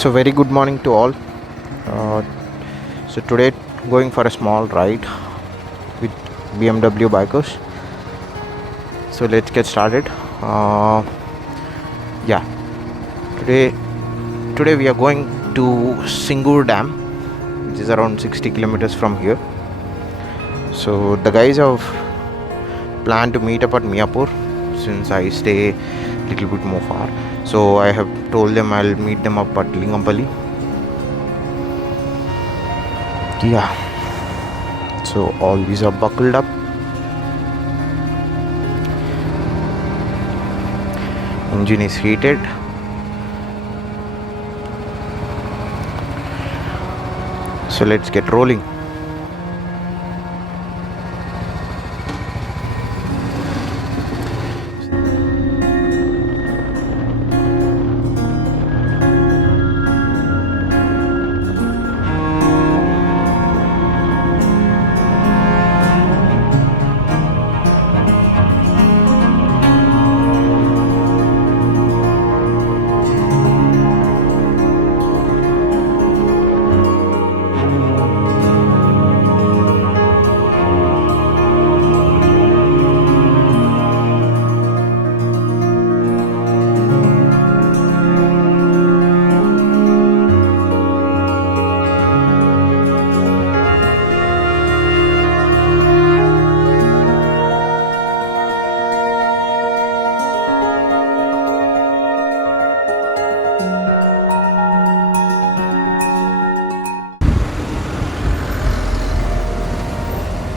So very good morning to all. Uh, so today going for a small ride with BMW bikers. So let's get started. Uh, yeah, today today we are going to Singur Dam, which is around 60 kilometers from here. So the guys have planned to meet up at Miapur since I stay a little bit more far. So I have told them I'll meet them up at Lingampally. Yeah. So all these are buckled up. Engine is heated. So let's get rolling.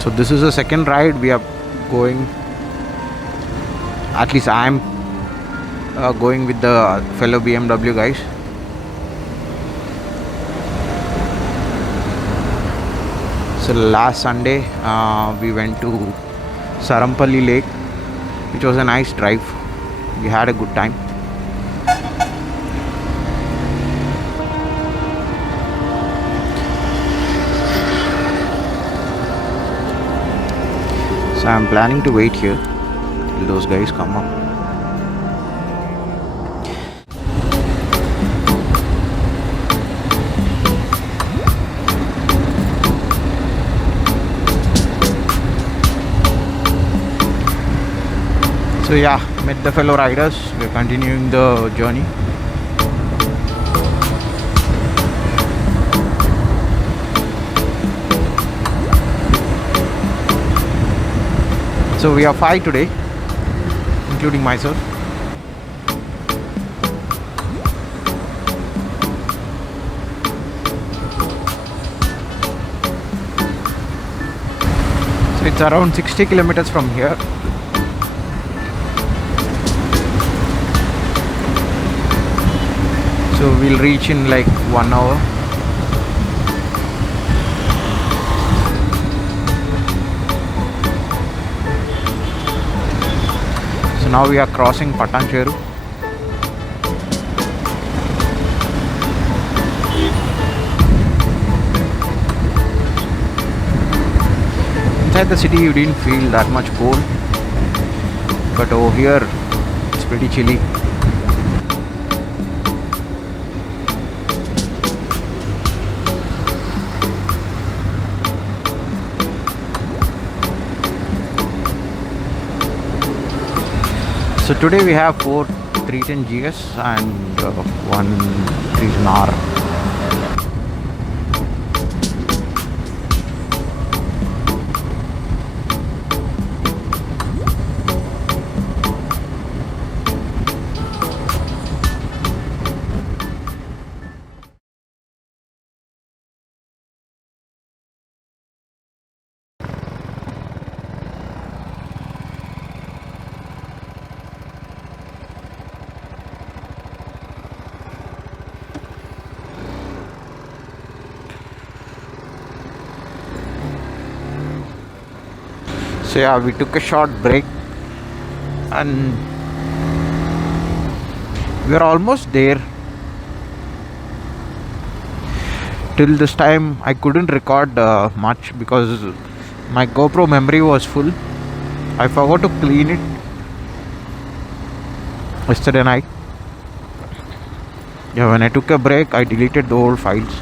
So this is the second ride we are going. At least I'm going with the fellow BMW guys. So last Sunday we went to Sarampalli Lake, which was a nice drive. We had a good time. So I'm planning to wait here till those guys come up. So yeah, met the fellow riders. We're continuing the journey. So we are 5 today, including myself. So it's around 60 kilometers from here. So we'll reach in like 1 hour. So now we are crossing Patancheru. Inside the city you didn't feel that much cold, but over here it's pretty chilly. So today we have 4 310 GS and 1 310R. So yeah, we took a short break and we are almost there. Till this time I couldn't record much because my GoPro memory was full. I forgot to clean it yesterday night. Yeah, when I took a break, I deleted the old files.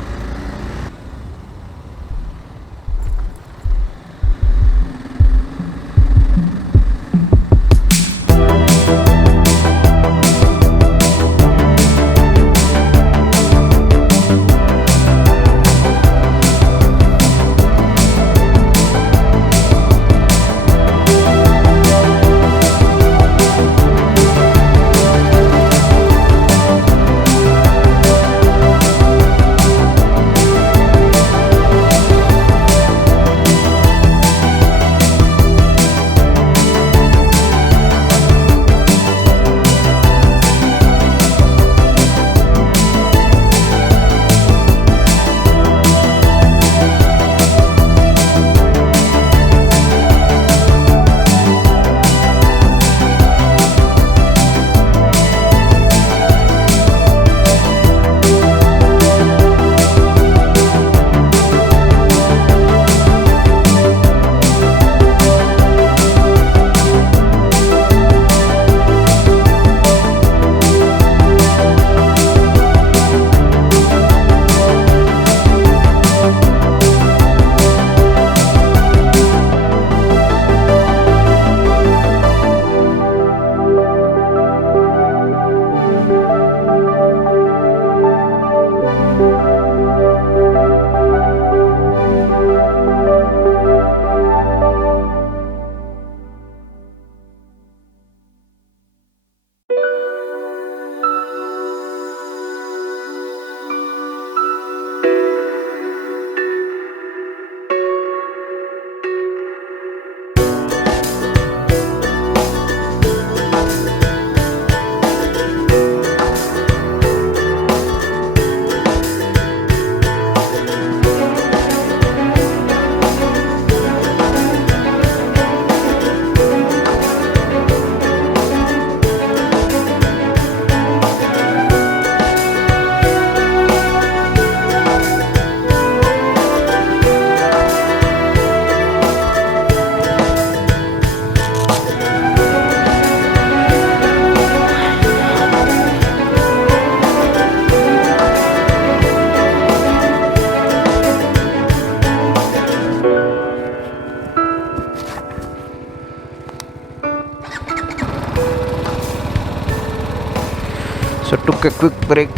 So took a quick break,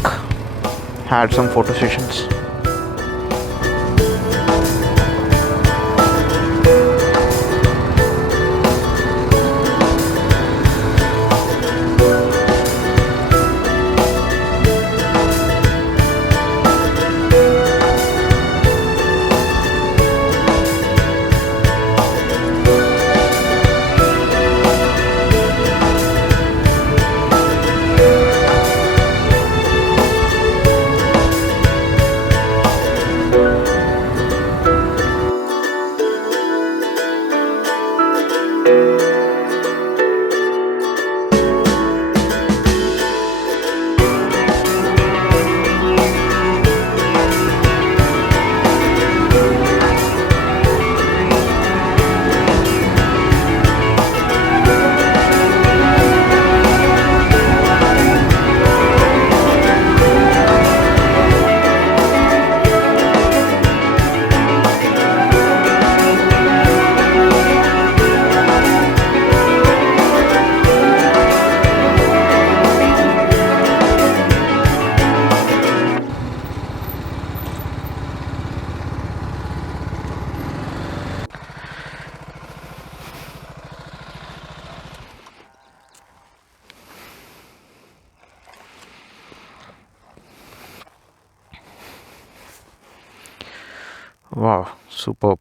had some photo sessions. Wow, superb.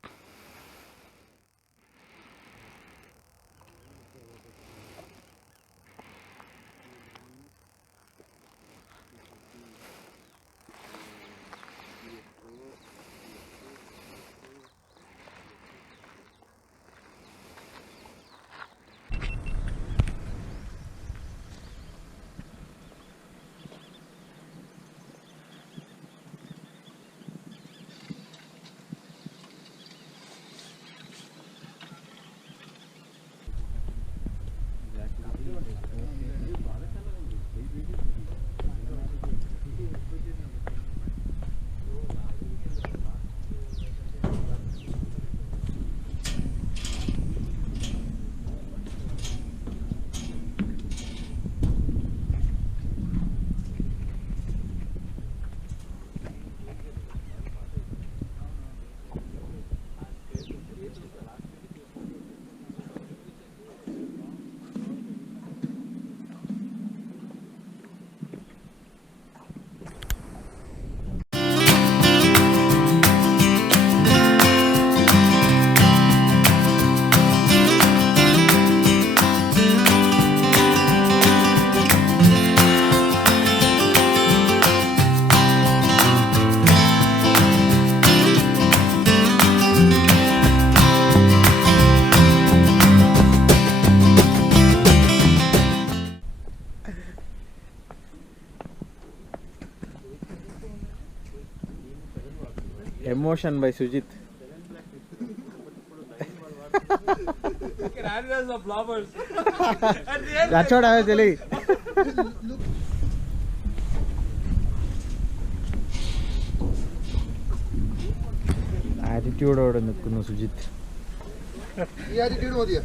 Emotion by Sujit. That's what I was telling. Attitude odu nikkunnu Sujit. ഈ attitude മതിയോ?